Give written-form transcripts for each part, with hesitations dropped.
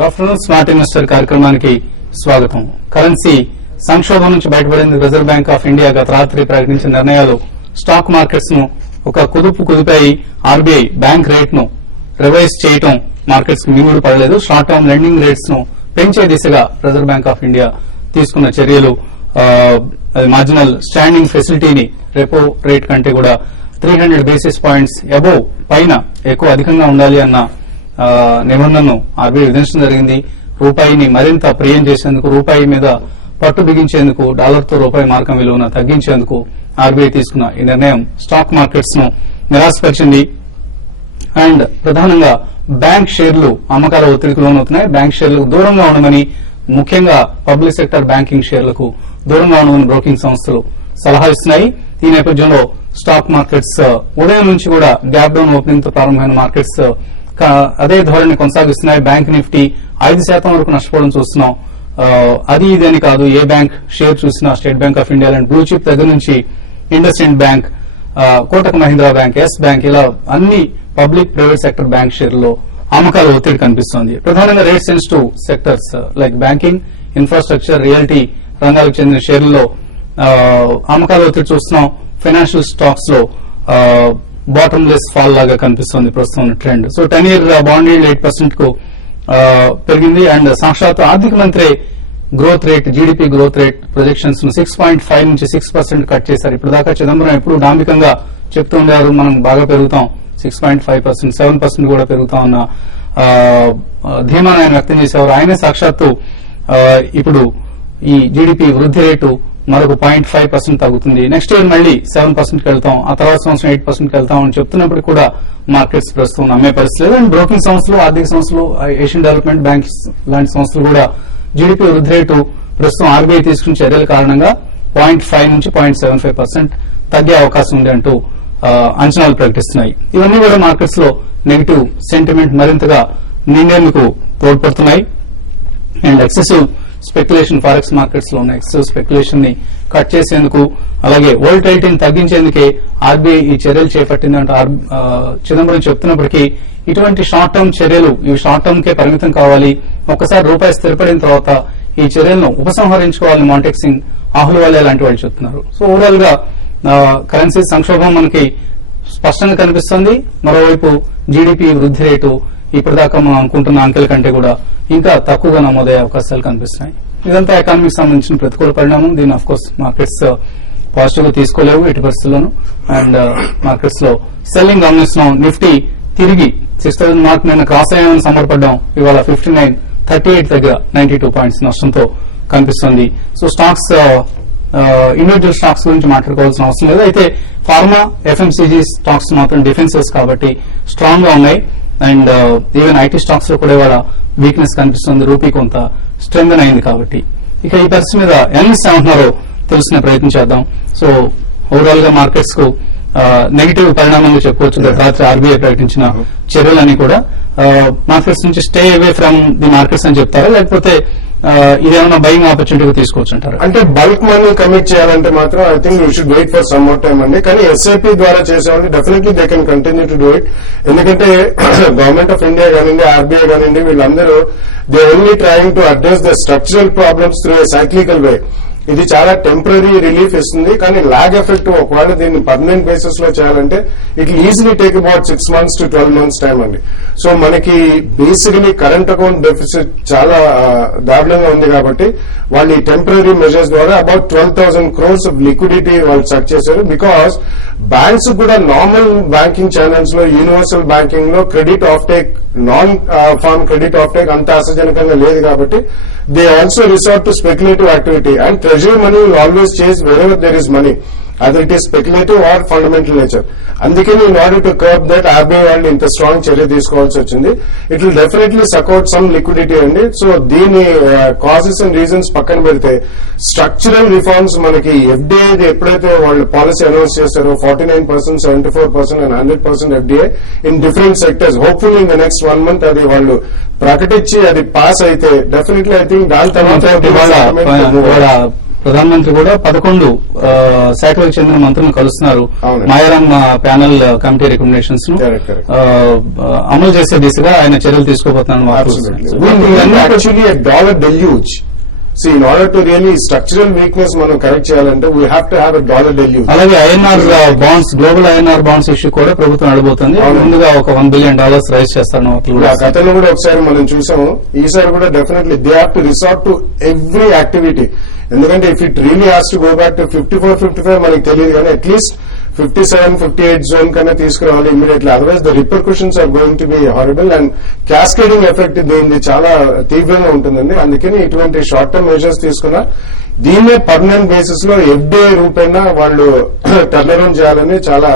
Good afternoon smart investor కార్యక్రమానికి స్వాగతం. Currency సంక్షోభం నుంచి బయటపడేందుకు రిజర్వ్ బ్యాంక్ ఆఫ్ ఇండియా గత రాత్రి ప్రకటించిన నిర్ణయాలు స్టాక్ మార్కెట్స్ ను ఒక కుదిపాయి. ఆర్బీఐ బ్యాంక్ రేట్ ను రివైజ్ చేయడం మార్కెట్స్ కు మింగుడు పడలేదు. షార్ట్ టర్మ్ లెండింగ్ రేట్స్ ను పెంచే దిశగా రిజర్వ్ బ్యాంక్ ఆఫ్ ఇండియా తీసుకున్న చర్యలు మార్జినల్ స్టాండింగ్ ఫెసిలిటీని రెపో రేట్ కంటే కూడా 300 బేసిస్ పాయింట్స్ అబోవ్ పైన అధికంగా ఉండాలి అన్న నిబంధనను ఆర్బీఐ విధించడం జరిగింది. రూపాయిని మరింత ప్రియం చేసేందుకు, రూపాయి మీద పట్టు బిగించేందుకు, డాలర్తో రూపాయి మార్కం విలువను తగ్గించేందుకు ఆర్బీఐ తీసుకున్న ఈ నిర్ణయం స్టాక్ మార్కెట్స్ ను నిరాశపరిచింది. అండ్ ప్రధానంగా బ్యాంక్ షేర్లు అమ్మకాల ఒత్తిడికి లోనవుతున్నాయి. బ్యాంక్ షేర్లకు దూరంగా ఉండమని, ముఖ్యంగా పబ్లిక్ సెక్టర్ బ్యాంకింగ్ షేర్లకు దూరంగా ఉండమని బ్రోకింగ్ సంస్థలు సలహా ఇస్తున్నాయి. ఈ నేపథ్యంలో స్టాక్ మార్కెట్స్ ఉదయం నుంచి కూడా గ్యాప్ డౌన్ ఓపెనింగ్ తో ప్రారంభమైన మార్కెట్స్ అదే ధోరణి కొనసాగిస్తున్నాయి. బ్యాంక్ నిఫ్టీ 5% వరకు నష్టపోవడం చూస్తున్నాం. అది ఇదని కాదు, ఏ బ్యాంక్ షేర్ చూసినా స్టేట్ బ్యాంక్ ఆఫ్ ఇండియా లాంటి బ్లూ చిప్ దగ్గర నుంచి IndusInd bank, Kotak Mahindra bank, Yes bank, ఇలా అన్ని పబ్లిక్ ప్రైవేట్ సెక్టర్ బ్యాంక్ షేర్లలో అమ్మకాల ఒత్తిడి కనిపిస్తోంది. ప్రధానంగా rate sensitive sectors like banking, infrastructure, reality రంగాలకు చెందిన షేర్లలో అమ్మకాల ఒత్తిడి చూస్తున్నాం. ఫైనాన్షియల్ స్టాక్స్ లో బాటమ్ లెస్ ఫాల్ లాగా కనిపిస్తోంది ప్రస్తుతం trend. So 10 year bond yield 8% కు పెరిగింది. అండ్ సాక్షాత్ ఆర్థిక మంత్రి growth rate, GDP growth rate projections ను 6.5 నుంచి 6% కట్ చేశారు. ఇప్పుడు దాకా చిదంబరం ఎప్పుడు డాంబికంగా చెప్తూ ఉండేవారు, మనం బాగా పెరుగుతాం, 6.5%, 7% కూడా పెరుగుతాం అన్న ధీమాను ఆయన వ్యక్తం చేసేవారు. ఆయనే సాక్షాత్తు ఇప్పుడు ఈ జీడీపీ వృద్ధి రేటు మరొక 0.5% తగ్గుతుంది, నెక్స్ట్ ఇయర్ మళ్లీ 7% కి వెళ్తాం, ఆ తర్వాత సంవత్సరం 8% కి వెళ్తాం అని చెప్తున్నప్పుడు కూడా మార్కెట్స్ ప్రస్తుతం నమ్మే పరిస్థితి లేదు. అండ్ బ్రోకింగ్ సంస్థలు, ఆర్థిక సంస్థలు, ఏషియన్ డెవలప్మెంట్ బ్యాంక్ లాంటి సంస్థలు కూడా జీడీపీ వృద్ధి రేటు ప్రస్తుతం ఆర్బీఐ తీసుకున్న చర్యల కారణంగా 0.5 నుంచి 0.75% తగ్గే అవకాశం ఉంది అంటూ అంచనాలు ప్రకటిస్తున్నాయి. ఇవన్నీ కూడా మార్కెట్స్ లో నెగిటివ్ సెంటిమెంట్ మరింతగా నిండేందుకు తోడ్పడుతున్నాయి. And excessive speculation forex markets లో ఉన్న ఎక్సెసివ్ స్పెక్యులేషన్ ని కట్ చేసేందుకు, అలాగే వోల్టైలిటీని తగ్గించేందుకే ఆర్బీఐ ఈ చర్యలు చేపట్టిందంటూ చిదంబరం చెప్తున్నప్పటికీ ఇటువంటి షార్ట్ టర్మ్ చర్యలు ఇవి షార్ట్ టర్మ్ కే పరిమితం కావాలి, ఒక్కసారి రూపాయి స్థిరపడిన తర్వాత ఈ చర్యలను ఉపసంహరించుకోవాలని మాంటెక్ సింగ్, ఆహ్లువాలియా లాంటి వాళ్ళు చెప్తున్నారు. సో ఓవరాల్ గా కరెన్సీ సంక్షోభం మనకి స్పష్టంగా కనిపిస్తుంది. మరోవైపు జీడీపీ వృద్ధి రేటు ఇప్పటిదాకా మనం అనుకుంటున్న అంకెల కంటే కూడా ఇంకా తక్కువగా నమోదయ్యే అవకాశాలు కనిపిస్తున్నాయి. ఇదంతా ఎకానమీకి సంబంధించిన ప్రతికూల పరిణామం. దీన్ని ఆఫ్ కోర్స్ మార్కెట్స్ పాజిటివ్ గా తీసుకోలేవు ఎట్టి పరిస్థితుల్లోనూ. అండ్ మార్కెట్స్ లో సెల్లింగ్ గమనిస్తున్నాం. నిఫ్టీ తిరిగి 6,000 మార్క్ నిన్న క్రాస్ అయ్యామని సంబరపడ్డాం. ఇవాళ 5938 దగ్గర 92 పాయింట్స్ నష్టంతో కనిపిస్తుంది. సో స్టాక్స్, ఇండివిజువల్ స్టాక్స్ గురించి మాట్లాడుకోవాల్సిన అవసరం లేదు. అయితే ఫార్మా, ఎఫ్ఎంసీజీ స్టాక్స్ మాత్రం డిఫెన్సెస్ కాబట్టి స్ట్రాంగ్ గా ఉన్నాయి. అండ్ ఈవెన్ ఐటీ స్టాక్స్ లో కూడా ఇవాళ వీక్నెస్ కనిపిస్తుంది, రూపీ కొంత స్ట్రెంగ్ అయింది కాబట్టి. ఇక ఈ పరిస్థితి మీద ఎనలిస్ట్ ఏమంటున్నారో తెలుసుకునే ప్రయత్నం చేద్దాం. సో ఓవరాల్ గా మార్కెట్స్ కు నెగిటివ్ పరిణామంగా చెప్పుకోవచ్చు. గత రాత్రి ఆర్బీఐ ప్రకటించిన చర్యలన్నీ కూడా మార్కెట్స్ నుంచి stay away from the markets అని చెప్తారా, లేకపోతే ఇదేమన్నా బయింగ్ ఆపర్చునిటీగా తీసుకోవచ్చు అంటారు? అంటే బల్క్ మనీ కమిట్ చేయాలంటే మాత్రం I think you should wait for some more time అండి. కానీ ఎస్ఐపి ద్వారా చేసేవాళ్ళు definitely they can continue to do it. ఎందుకంటే గవర్నమెంట్ ఆఫ్ ఇండియా కానివ్వండి, ఆర్బీఐ కానివ్వండి, వీళ్ళందరూ they only trying to address the structural problems through a cyclical way. ఇది చాలా టెంపరీ రిలీఫ్ ఇస్తుంది, కానీ లాగ్ ఎఫెక్ట్ ఒకవేళ దీన్ని పర్మనెంట్ బేసిస్ లో చేయాలంటే it easily take about 6 months to 12 months time అండి. సో మనకి బేసికలీ కరెంట్ అకౌంట్ డెఫిసిట్ చాలా దారుణంగా ఉంది కాబట్టి వాళ్ళు ఈ టెంపరీ మెజర్స్ ద్వారా అబౌట్ 12,000 crores ఆఫ్ లిక్విడిటీ వాళ్ళు చెక్ చేశారు. బికాస్ బ్యాంక్స్ కూడా నార్మల్ బ్యాంకింగ్ ఛానల్స్ లో, యూనివర్సల్ బ్యాంకింగ్ లో credit off take, non farm credit off take అంత ఆశాజనకంగా లేదు కాబట్టి they also resort to speculative activity, and treasury money will always chase wherever there is money, either it is speculative or fundamental nature. అందుకని in order to curb that RBI వాళ్ళు ఇంత strong చర్య తీసుకోవాల్సి వచ్చింది. It will definitely సక్అట్ some liquidity అండి. So దీని causes and reasons పక్కన పెడితే స్ట్రక్చరల్ రిఫార్మ్స్ మనకి ఎఫ్డీఐ ఎప్పుడైతే వాళ్ళు పాలసీ అనౌన్స్ చేస్తారో 49%, 74% and 100% FDI in different sectors, hopefully in the next 1 month అది వాళ్ళు ప్రకటించి అది పాస్ అయితే డెఫినెట్లీ ఐ థింక్ దాని తర్వాత ప్రధానమంత్రి కూడా 11 శాఖలకు చెందిన మంత్రులను కలుస్తున్నారు. అవును. మాయారాం ప్యానెల్ కమిటీ రికమెండేషన్స్ ను Correct, correct. అమలు చేసే దిశగా ఆయన చర్యలు తీసుకోబోతున్నారని Actually a dollar deluge. See, in order to really structural weakness మనం కరెక్ట్ చేయాలంటే we have to have a dollar deluge. అలాగే INR bonds, global INR bonds issue కూడా ప్రభుత్వం అడబోతుంది. అవును. ముందుగా ఒక $1 బిలియన్ రైజ్ చేస్తారని ఆ గతంలో కూడా ఒకసారి మనం చూసాము. ఈసారి కూడా definitely they have to resort to every activity. ఎందుకంటే if it really has to go back to 54-55 మనకి తెలియదు, కానీ అట్లీస్ట్ 57-58 జోన్ కన్నా తీసుకురావాలి immediately. Otherwise the repercussions are going to be horrible and cascading effect దీనిది చాలా తీవ్రంగా ఉంటుందండి. అందుకని ఇటువంటి షార్ట్ టర్మ్ మెజర్స్ తీసుకున్నా దీన్నే పర్మనెంట్ బేసిస్ లో ఎఫ్డీఐ రూపేణా వాళ్ళు టర్న్ అరౌండ్ చేయాలని చాలా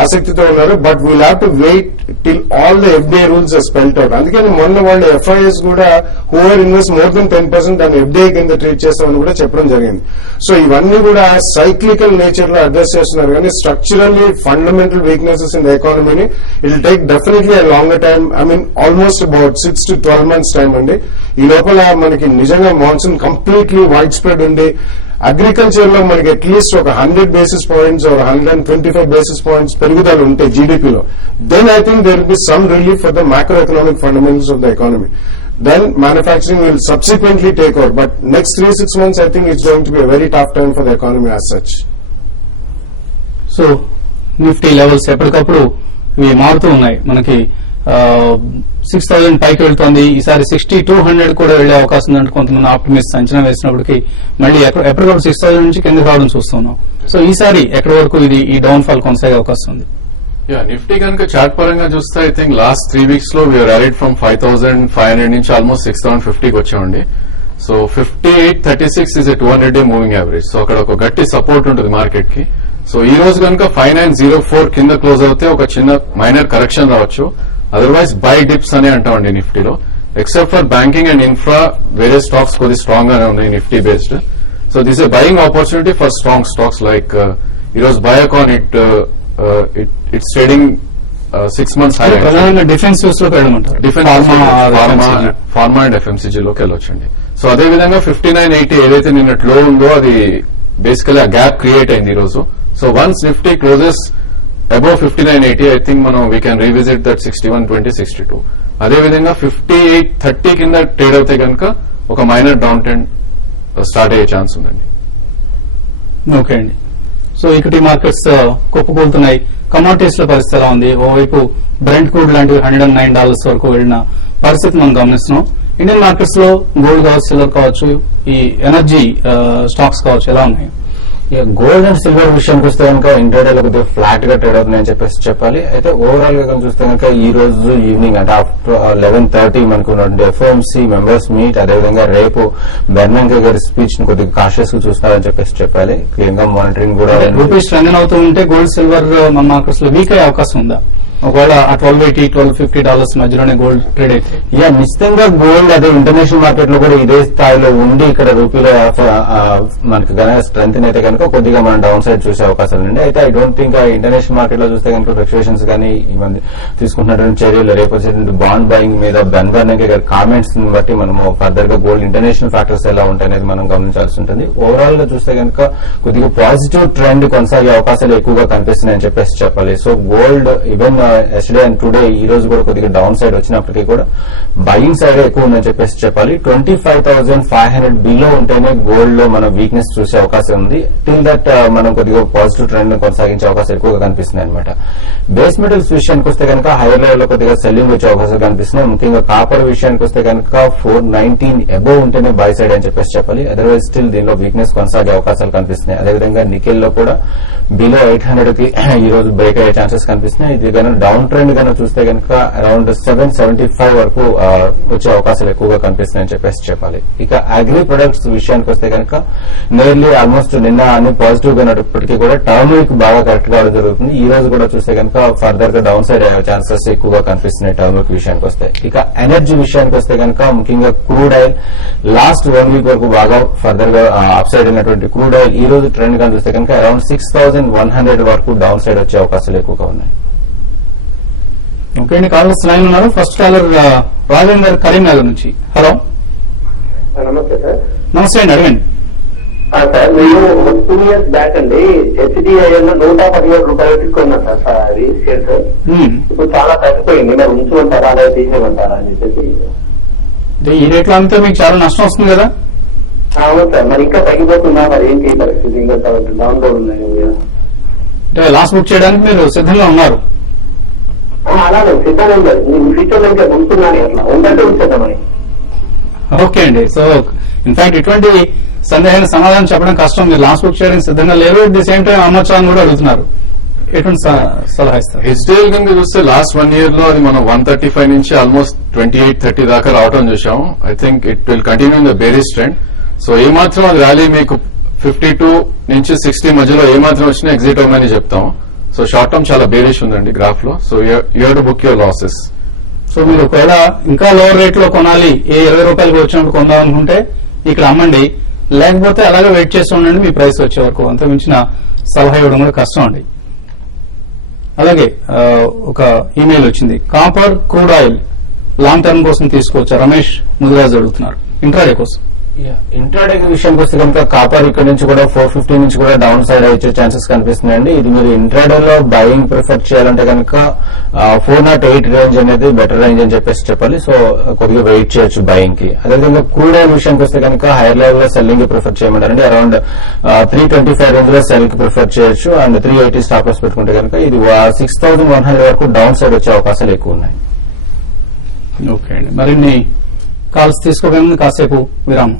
ఆసక్తితో ఉన్నారు. But we'll have to wait till all the FDI rules are spelt out. అందుకని మొన్న వాళ్ళు ఎఫ్ఐఎస్ కూడా హూవర్ ఇన్వెస్ట్ మోర్ దెన్ 10% దాన్ని ఎఫ్డీఐ కింద ట్రీట్ చేస్తామని కూడా చెప్పడం జరిగింది. సో ఇవన్నీ కూడా సైక్లికల్ నేచర్ లో అడ్రస్ చేస్తున్నారు, కానీ structurally fundamental weaknesses in the ఎకానమీని it will take definitely a longer time. I mean almost about 6 to 12 months time అండి. ఈ లోపల మనకి నిజంగా మాన్సూన్ కంప్లీట్లీ వైడ్ స్ప్రెడ్ ఉండి అగ్రికల్చర్ లో మనకి అట్లీస్ట్ ఒక 100 basis points or 125 basis points పెరుగుదల ఉంటే జీడీపీలో, then I think there will be some relief for the macroeconomic fundamentals of the economy. Then manufacturing will subsequently take over. But next 3-6 months, I think it's going to be a very tough time for the economy as such. So Nifty levels ఎప్పటికప్పుడు ఇవి మారుతూ ఉన్నాయి. మనకి 6,000 పైకి వెళ్తోంది. ఈసారి 60-200 కూడా వెళ్లే అవకాశం ఉందంటే కొంతమంది ఆప్టిమిస్ట్ అంచనా వేసినప్పటికీ మళ్ళీ ఎప్పటికప్పుడు 6,000 నుంచి కిందకి రావడం చూస్తున్నాం. సో ఈసారి ఎక్కడి వరకు ఇది ఈ డౌన్ ఫాల్ కొనసాగే అవకాశం ఉంది? నిఫ్టీ కనుక చార్ట్ పరంగా చూస్తే ఐ థింక్ లాస్ట్ 3 weeks లో వీఆర్ ర్యాలీడ్ ఫ్రమ్ 5,500 నుంచి ఆల్మోస్ట్ 6,050కి వచ్చామండి. So 58.36 is a 200-day moving average. So అక్కడ ఒక గట్టి సపోర్ట్ ఉంటుంది మార్కెట్ కి. సో ఈ రోజు కనుక 5904 కింద క్లోజ్ అవుతే ఒక చిన్న మైనర్ కరెక్షన్ రావచ్చు. అదర్వైజ్ బై డిప్స్ అనే అంటామండి నిఫ్టీలో. Except for banking and infra వేరే స్టాక్స్ కొద్ది స్ట్రాంగ్ గానే ఉన్నాయి Nifty based. So this a buying opportunity for strong stocks like ఈరోజు Biocon it's trading 6 months high. ప్రధానంగా డిఫెన్సివ్స్ లోకి వెళ్ళమంటారు. ఫార్మా అండ్ ఎఫ్ఎంసీజీలోకి వెళ్ళొచ్చండి. సో అదేవిధంగా 5980 ఏదైతే నిన్నటి లో ఉందో అది బేసికలీ ఆ గ్యాప్ క్రియేట్ అయింది ఈ రోజు. So once Nifty closes above 5980 I think మనం వీ కెన్ రీవిజిట్ దట్ 6120-62. అదేవిధంగా 5830 కింద ట్రేడ్ అవుతే కనుక ఒక మైనర్ డౌన్ ట్రెండ్ స్టార్ట్ అయ్యే ఛాన్స్ ఉందండి. ఓకే అండి. సో ఈక్విటీ మార్కెట్స్ కుప్పకూలుతున్నాయి. కమోడిటీస్ లో పరిస్థితి ఎలా ఉంది? ఓవైపు బ్రెంట్ క్రూడ్ లాంటివి $109 వరకు వెళ్లిన పరిస్థితి మనం గమనిస్తున్నాం. ఇండియన్ మార్కెట్స్ లో గోల్డ్ కావచ్చు, సిల్వర్ కావచ్చు, ఈ ఎనర్జీ స్టాక్స్ కావచ్చు, ఎలా ఉన్నాయి? గోల్డ్ అండ్ సిల్వర్ విషయానికి వస్తే కనుక ఇంట్రాడేలో కొద్దిగా ఫ్లాట్ గా ట్రేడ్ అవుతుందని చెప్పేసి చెప్పాలి. అయితే ఓవరాల్ గా చూస్తే కనుక ఈ రోజు ఈవినింగ్ అంటే ఆఫ్టర్ 11:30 మనకు ఉన్నటువంటి ఎఫ్ఓఎంసీ మెంబర్స్ మీట్, అదేవిధంగా రేపు బెర్నాంకే గారి స్పీచ్ ని కొద్దిగా కాషియస్ గా చూస్తున్నారని చెప్పేసి చెప్పాలి. క్లీన్ గా మానిటరింగ్ కూడా రూపీస్ స్ట్రెంగ్ అవుతూ ఉంటే గోల్డ్ సిల్వర్ మన మార్కెట్స్ లో వీక్ అయ్యే అవకాశం ఉందా? ఒకవేళ $1280-1250 మధ్యలోనే గోల్డ్ ట్రేడ్ అయితే నిశ్చితంగా గోల్డ్ అదే ఇంటర్నేషనల్ మార్కెట్ లో కూడా ఇదే స్థాయిలో ఉండి ఇక్కడ రూపీలో మనకి గన స్ట్రెంత్ అయితే కనుక కొద్దిగా మనం డౌన్ సైడ్ చూసే అవకాశాలు ఉంది. అయితే I don't think international market లో చూస్తే కనుక ఫ్లక్చుయేషన్స్ కానీ ఈ మంది తీసుకుంటున్నటువంటి చర్యలు రేపు బాండ్ బయింగ్ మీద బెర్నాంకే గారి కామెంట్స్ బట్టి మనము ఫర్దర్ గా గోల్డ్ ఇంటర్నేషనల్ ఫ్యాక్టర్స్ ఎలా ఉంటాయనేది మనం గమనించాల్సి ఉంటుంది. ఓవరాల్ గా చూస్తే కనుక కొద్దిగా పాజిటివ్ ట్రెండ్ కొనసాగే అవకాశాలు ఎక్కువగా కనిపిస్తున్నాయని చెప్పేసి చెప్పాలి. So gold even yesterday and today ఈ రోజు కూడా కొద్దిగా డౌన్ సైడ్ వచ్చినప్పటికీ కూడా బయింగ్ సైడ్ ఎక్కువ ఉందని చెప్పేసి చెప్పాలి. 25,500 బిలో ఉంటేనే గోల్డ్ లో మనం వీక్నెస్ చూసే అవకాశం ఉంది. టిల్ దట్ మనం కొద్దిగా పాజిటివ్ ట్రెండ్ కొనసాగించే అవకాశం ఎక్కువగా కనిపిస్తుంది అనమాట. బేస్ మెటల్స్ విషయానికి వస్తే కనుక హైయర్ లెవెల్ లో కొద్దిగా సెల్లింగ్ వచ్చే అవకాశాలు కనిపిస్తున్నాయి. ముఖ్యంగా కాపర్ విషయానికి వస్తే కనుక 419 అబోవ్ ఉంటేనే బై సైడ్ అని చెప్పేసి చెప్పాలి. అదర్వైజ్ స్టిల్ దీనిలో వీక్నెస్ కొనసాగే అవకాశాలు కనిపిస్తున్నాయి. అదేవిధంగా నికెల్ లో కూడా బిలో 800 కి ఈ రోజు బ్రేక్ అయ్యే ఛాన్సెస్ కనిపిస్తున్నాయి. ఇది కనుక డౌన్ ట్రెండ్ కనుక చూస్తే కనుక అరౌండ్ 775 వరకు వచ్చే అవకాశాలు ఎక్కువగా కనిపిస్తున్నాయని చెప్పేసి చెప్పాలి. ఇక అగ్రి ప్రొడక్ట్స్ విషయానికి వస్తే కనుక నేర్లీ ఆల్మోస్ట్ నిన్న అన్ని పాజిటివ్ గా ఉన్నప్పటికీ కూడా టర్మరిక్ బాగా కరెక్ట్ కావడం జరుగుతుంది. ఈ రోజు కూడా చూస్తే కనుక ఫర్దర్ గా డౌన్ సైడ్ అయ్యే ఛాన్సెస్ ఎక్కువగా కనిపిస్తున్నాయి టర్మరిక్ విషయానికి వస్తే. ఇక ఎనర్జీ విషయానికి వస్తే కనుక ముఖ్యంగా క్రూడ్ ఆయిల్ లాస్ట్ 1 week వరకు బాగా ఫర్దర్ గా అప్ సైడ్ అయినటువంటి క్రూడ్ ఆయిల్ ఈ రోజు ట్రెండ్ గా చూస్తే కనుక అరౌండ్ 6,100 వరకు డౌన్ సైడ్ వచ్చే అవకాశాలు ఎక్కువగా ఉన్నాయి. ఓకే అండి. కాలర్స్ లైన్ ఉన్నారు. ఫస్ట్ కాలర్ రాజేందర్ కరీంనగర్ నుంచి. హలో, నమస్తే సార్. నమస్తే అండి, అడగండి. సార్ మీరు 2 years బ్యాక్ అండి HDIL లో 117 రూపాయలు తీసుకున్నాను సార్ అది షేర్ సార్. ఇప్పుడు చాలా తగ్గిపోయింది, మరి ఉంచమంటారా లేదా తీసేయమంటారా అని చెప్పేసి. అంటే ఈ రేట్లో అంతా మీకు చాలా నష్టం వస్తుంది కదా. అవును సార్, మరి ఇంకా తగ్గిపోతుందా, మరి ఏంటి పరిస్థితి, ఇంకా డౌన్ రోడ్ ఉన్నాయి కదా. అంటే లాస్ బుక్ చేయడానికి మీరు సిద్ధంగా ఉన్నారు. అలాగే సిద్ధంగా ఉంది, ఫ్యూచర్ లో ఇంకా ఉంటున్నాను అట్లా ఉందంటే ఉంచేద్దామని. ఓకే అండి. సో ఇన్ఫాక్ట్ ఇటువంటి సందేహానికి సమాధానం చెప్పడం కష్టం. మీరు లాస్ బుక్ చేయడానికి సిద్ధంగా లేరు, అట్ ది సేమ్ టైం అమ్మచ్చా అని కూడా అడుగుతున్నారు. ఎటువంటి సలహా ఇస్తారు? హెచ్డిఎల్ కనుక చూస్తే లాస్ట్ 1 year లో అది మనం 135 నుంచి ఆల్మోస్ట్ 28-30 దాకా రావడం చూసాం. I think it will continue in the bearish trend. So ఏమాత్రం అది ర్యాలీ మీకు 52 నుంచి 60 మధ్యలో ఏమాత్రం వచ్చినా ఎగ్జిట్ అవ్వమని చెప్తాం. సో షార్ట్ టర్మ్ చాలా బేరిష్ ఉందండి గ్రాఫ్ లో. So you have to book your losses. So మీరు ఒకవేళ ఇంకా లోవర్ రేట్ లో కొనాలి, ఏ 20 రూపాయలకు వచ్చినప్పుడు కొందాం అనుకుంటే ఇక్కడ అమ్మండి, లేకపోతే అలాగే వెయిట్ చేస్తూ ఉండండి మీ ప్రైస్ వచ్చే వరకు. అంత మించిన సలహా ఇవ్వడం కూడా కష్టం అండి. అలాగే ఒక ఈమెయిల్ వచ్చింది, copper crude oil long term కోసం తీసుకోవచ్చా? రమేష్ ముదిరాజు అడుగుతున్నారు, ఇంట్రాడే కోసం. ఇంట్రాడే విషయానికి వస్తే కనుక కాపర్ ఇక్కడ నుంచి కూడా 450 నుంచి కూడా డౌన్ సైడ్ వచ్చే ఛాన్సెస్ కనిపిస్తున్నాయండి. ఇది మీరు ఇంట్రాడే లో బయింగ్ ప్రిఫర్ చేయాలంటే కనుక 408 రేంజ్ అనేది బెటర్ రేంజ్ అని చెప్పేసి చెప్పాలి. సో కొద్దిగా వెయిట్ చేయొచ్చు బయింగ్ కి. అదేవిధంగా క్రూడ్ ఆయిల్ విషయానికి వస్తే కనుక హైయర్ లెవెల్ లో సెల్లింగ్ కి ప్రిఫర్ చేయమంటారండి. అరౌండ్ 325 రేంజ్ లో సెల్ కి ప్రిఫర్ చేయొచ్చు. అండ్ 380 స్టాప్ లాస్ పెట్టుకుంటే కనుక ఇది 6100 వరకు డౌన్ సైడ్ వచ్చే అవకాశాలు ఎక్కువ ఉన్నాయి. ఓకే అండి, మరిన్ని కాల్స్ తీసుకోగలను, కాసేపు విరామం.